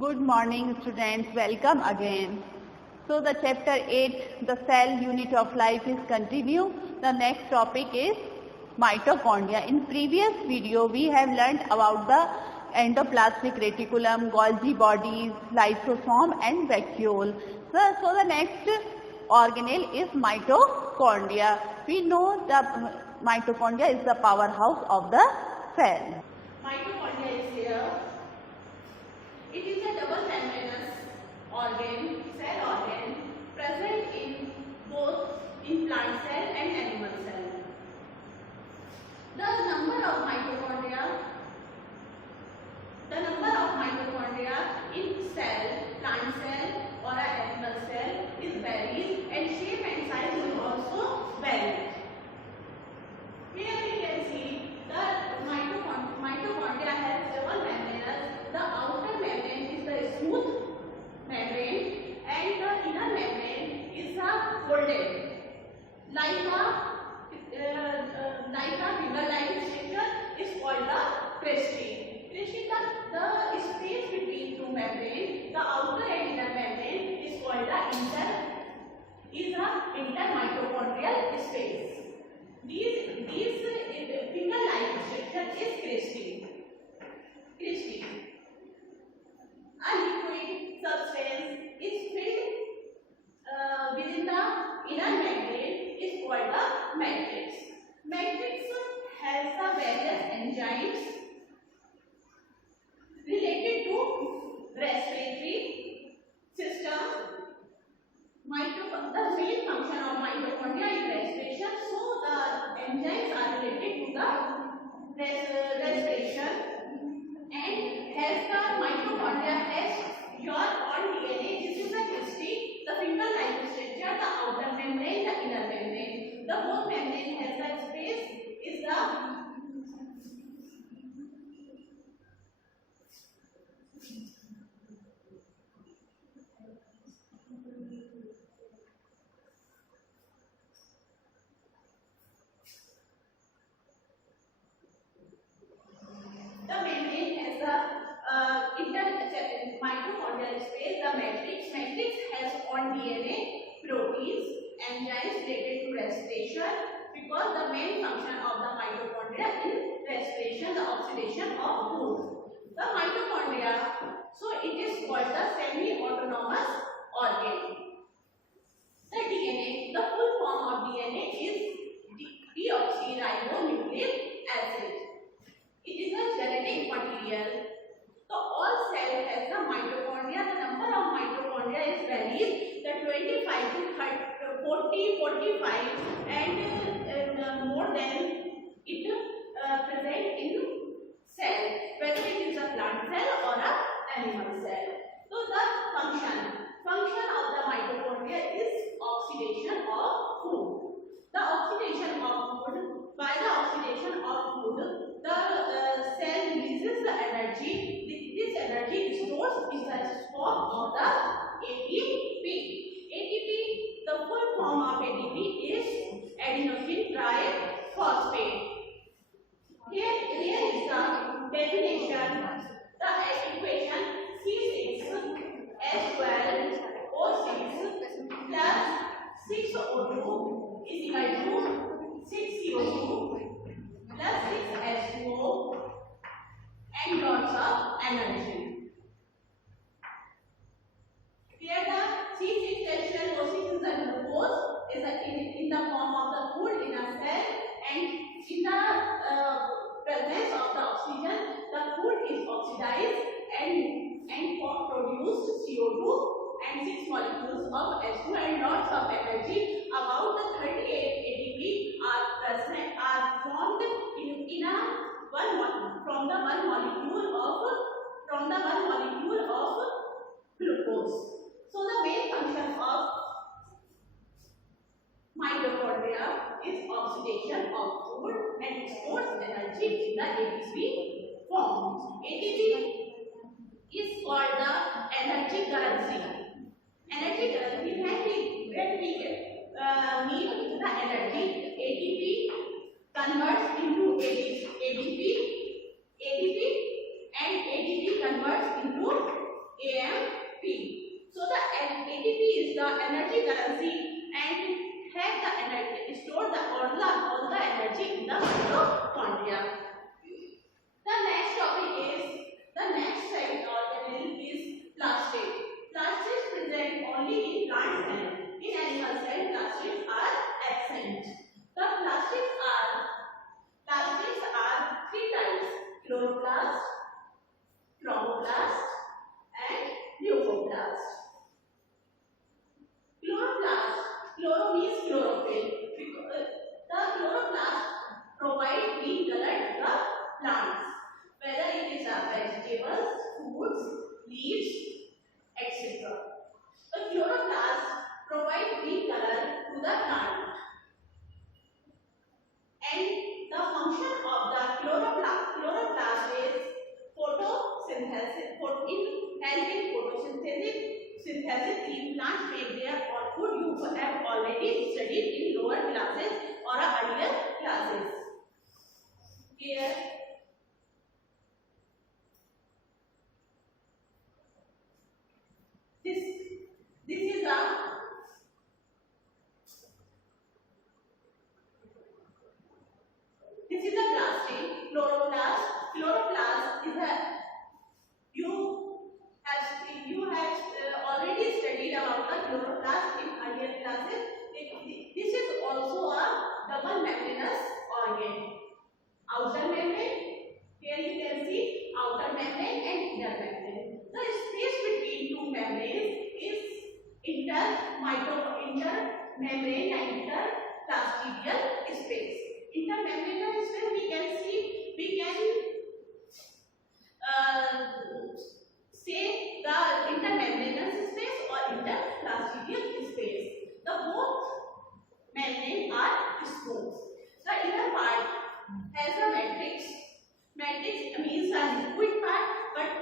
Good morning students, welcome again. So the chapter 8, the cell unit of life is continue. The next topic is mitochondria. In previous video we have learnt about the endoplasmic reticulum, Golgi bodies, lysosome and vacuole. So the next organelle is mitochondria. We know the mitochondria is the powerhouse of the cell. Mitochondria is here. It is a double membranous organ, cell organ, present in both in plant cell and animal cell. The number of mitochondria in cell, plant cell or an animal cell is varies, and shape and size will also vary. Here we can see the mitochondria has double membranous. The outer membrane is the smooth membrane and the inner membrane is a folded. Like a finger-like structure is called the cristae. The space between two membranes, the outer and inner membrane, is called the intermitochondrial space. These finger-like structure is cristae. A liquid substance is filled within the inner membrane is called the matrix. Matrix has the various enzymes related to respiratory system. The main function of mitochondria is respiration, so the enzymes are related to the respiration. And as the mitochondria has your own DNA, this is the cristae, the finger-like structure, the outer membrane, the inner membrane. The whole membrane has the space is the mitochondrial space, the matrix. Matrix has on DNA, proteins, enzymes related to respiration, because the main function of the mitochondria is respiration, the oxidation of food. The mitochondria, so it is called the semi-autonomous organ. The DNA, the full form of DNA is deoxyribonucleic acid. It is a genetic material. So all cell has the mitochondria. The number of mitochondria is varies. The 25 to 30, 40, 45 and more than it present in cell, whether it is a plant cell or a animal cell. So the function of the mitochondria is oxidation of food. The oxidation of food, by the oxidation of food, the cell releases the energy. This energy stores in the form of the ATP. ATP, the full form of ATP is adenosine triphosphate. Here is the definition, the equation C6H12O6 plus 6O2 is equal to 6CO2 plus 6H2O and lots of energy. Here the C6H12O6 is the glucose, is in the form of the food in a cell, and in the presence of the oxygen, the food is oxidized and produced CO2 and 6 molecules of H2 and lots of energy. About the 38 ATP are formed in a from the one molecule of glucose. So the main function of mitochondria is oxidation of food and stores energy in the ATP form. ATP is called the energy currency. Energy currency, when we need the energy, ATP converts into ADP and ADP converts into currency and have the energy, store all the energy in the mitochondria. The next topic is, the next cell organelle is plastid. Plastids present only in plant cell. In animal cell, plastids are absent. The plastids are three types: chloroplast, chromoplast, and leucoplast. Chloroplast, chloro means chlorophyll. The chloroplast provide green color to the plants, whether it is vegetables, fruits, leaves, etc. The chloroplast provide green color to the plant, and the function of the chloroplast is photosynthesis. In helping photosynthesis, in plants make their own food. You have already studied in lower classes or earlier classes. Here, this is a plastid. Chloroplast. Chloroplast is a, you have already studied about the chloroplast in earlier classes. This is also a double membranous organ. Outer membrane, here you can see outer membrane and inner membrane. The space between two membranes is intermembrane and interplastidial space. Intermembranous space, we can say the intermembranous space or interplastidial space. The both membranes are smooth. The inner part has a matrix. Matrix means a liquid part,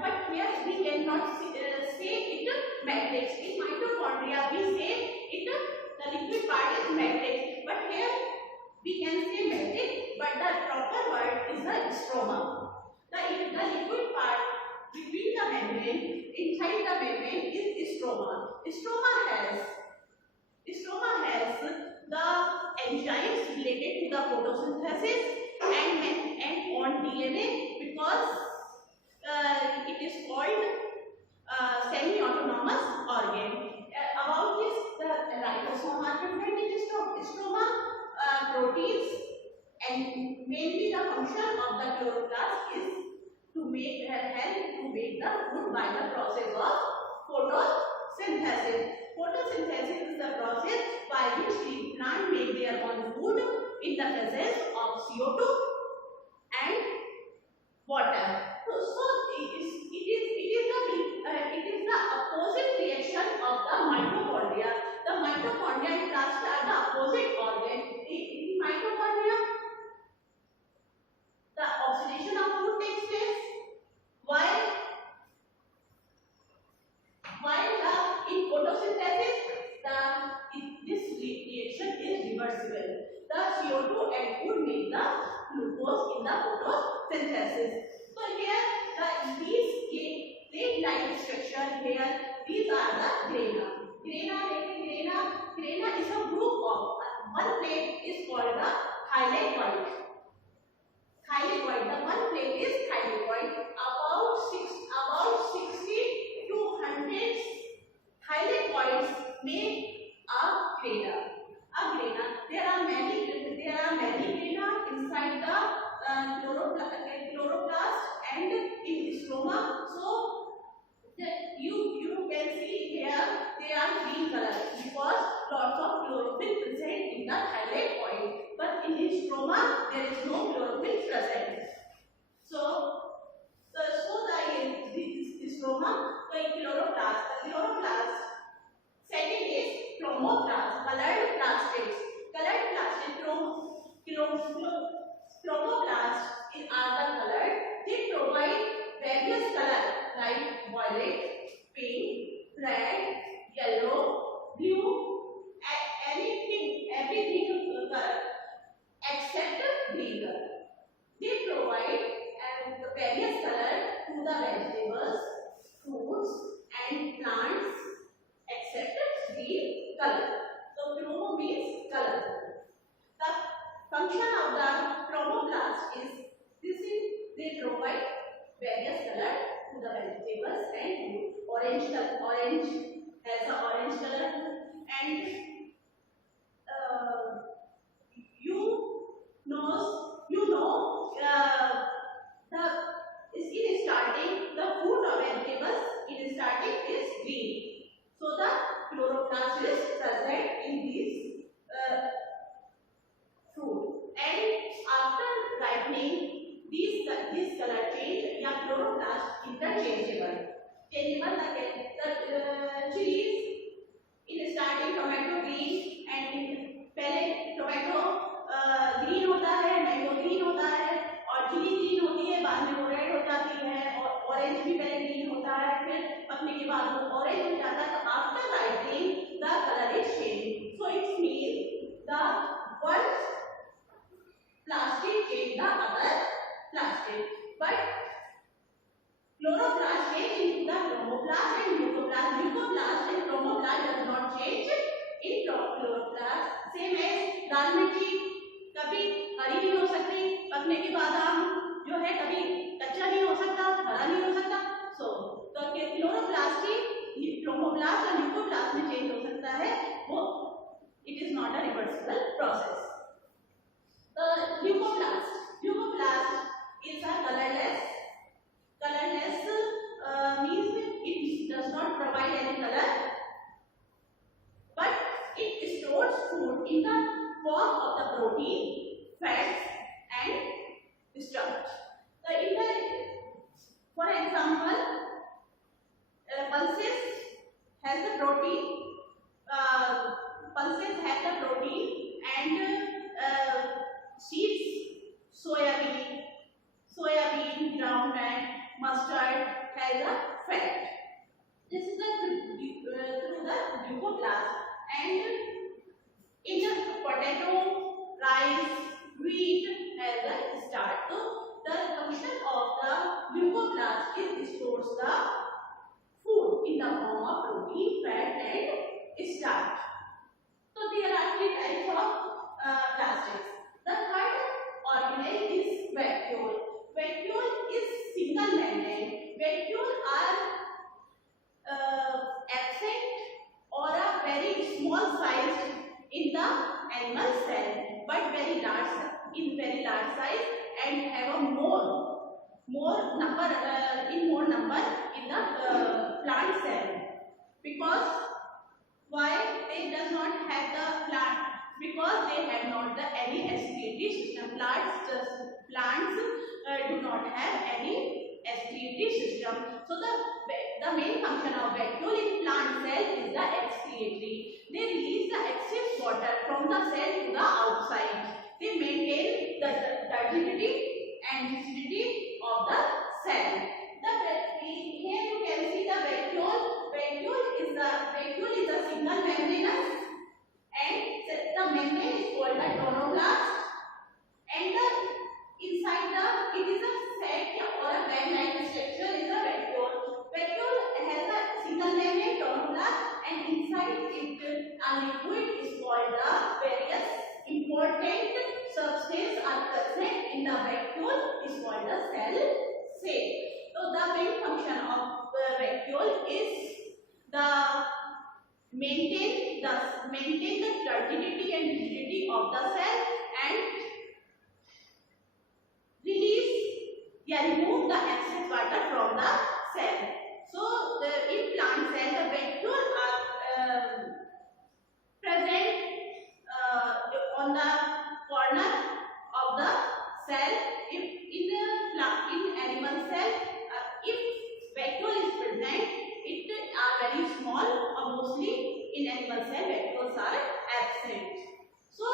but here we cannot say it matrix. In mitochondria we say it, the liquid part is matrix, but here we can say matrix, but the proper word is the stroma. The liquid part between the membrane, inside the membrane, is stroma. Stroma has the enzymes related to the photosynthesis and on DNA, because it is called semi-autonomous organ. About this, the ribosome are present in stroma, proteins, and mainly the function of the chloroplast is to help to make the food by the process of photosynthesis. Photosynthesis is the process by which the plant make their own food in the presence of CO2 and water. So it is the opposite reaction of the mitochondria. The mitochondria and plast are the opposite organ. In mitochondria, the oxidation of food takes place, while in photosynthesis, this reaction is reversible. The CO2 and food make the glucose in the photosynthesis. So here these plate-like structure here, these are the grana. Grana is a group of one plate is called the thylakoid. The one plate is thylakoid. About 60 to 100 thylakoids make a grana. There are many grana inside the chloroplast and in stroma. So you can see here they are green color because lots of chlorophyll present in the thylakoid. But in stroma orange has the orange color, and you know the in starting the fruit or vegetables in starting is green. So the chloroplast is present in these fruit, and after ripening this color change या chloroplast interchangeable. Changeable the chilies in starting tomato green and पहले tomato green होता है, mango green होता है और chilli green होती है, बाद में वो रेड हो जाती है और ऑरेंज भी पहले ग्रीन होता है, फिर पकने के बाद वो ऑरेंज हो जाता है. तो after ripening the colour is change. So it's mean the one plastic change the other plastic, but chloroplast change into the chromoplast and leucoplast. Leucoplast and chromoplast does not change in chloroplast. Same as लाल मिर्ची कभी हरी नहीं हो सकती, पकने के बाद आम जो है कभी कच्चा नहीं हो सकता, हरा नहीं हो सकता. सो तो क्लोरोप्लास्ट ही क्रोमोप्लास्ट और ल्यूकोप्लास्ट में चेंज हो सकता है, वो it is not a reversible process. Leucoplast is a colorless means it does not provide any color, but it stores food in the form of the protein, fats and starch. So for example, pulses has the protein, and seeds, soyabean, groundnut, mustard has a fat. This is through the leucoplast. And in the potato, rice, wheat has a starch. So the function of the leucoplast is stores the food in the form of protein, fat and starch. So there are three types of plastics. The third organelle is vacuole. Vacuole is single membrane. Vacuole are absent or a very small size in the animal cell, but very large size and have a more number in the plant cell. Because why they does not have the plant? Because they have not any excretory system. Plants do not have any excretory system. So the main function of vacuole in plant cell is the excretory. They release the excess water from the cell to the outside. They maintain the turbidity and rigidity of the cell. Here you can see the vacuole. Vacuole is a single membranous, and the membrane is called the chromoplast, and inside it is a sac or a bag-like structure is a vacuole. Vacuole has a single membrane chromoplast, and inside it a liquid is called the various important substances are present in the vacuole is called the cell sac. So the main function of vacuole is the maintain the turbidity and rigidity of the cell and remove the excess water from the cell. So in plant cell the vacuole are present on the corner of the cell. If in animal cell, if vacuole is present, it are very small, or mostly in animal cell vacuoles are absent. So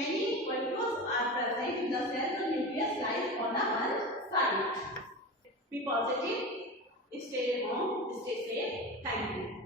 many equals are present in the cell, the nucleus lies on the one side. Be positive, stay home, stay safe. Thank you.